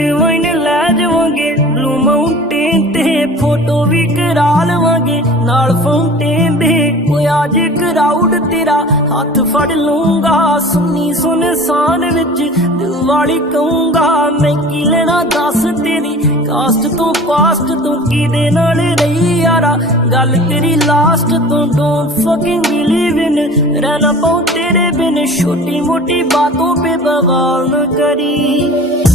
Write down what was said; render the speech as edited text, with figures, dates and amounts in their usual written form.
Divine लै जावांगे blue mountain ते photo भी करा लवांगे नाल फाउंटेन दे। ओए आज क्राउड तेरा हाथ फड़ लूंगा सुनी सुनसान विच दिल वाली कहूंगा मैं की लेना दस तेरी कास्ट तो पास्ट तो किदे नाल रही यारा गल तेरी लास्ट तो डोंट फकिंग बिलीव इन रहना पाऊं तेरे बिन छोटी मोटी बातों पे बवाल न करी।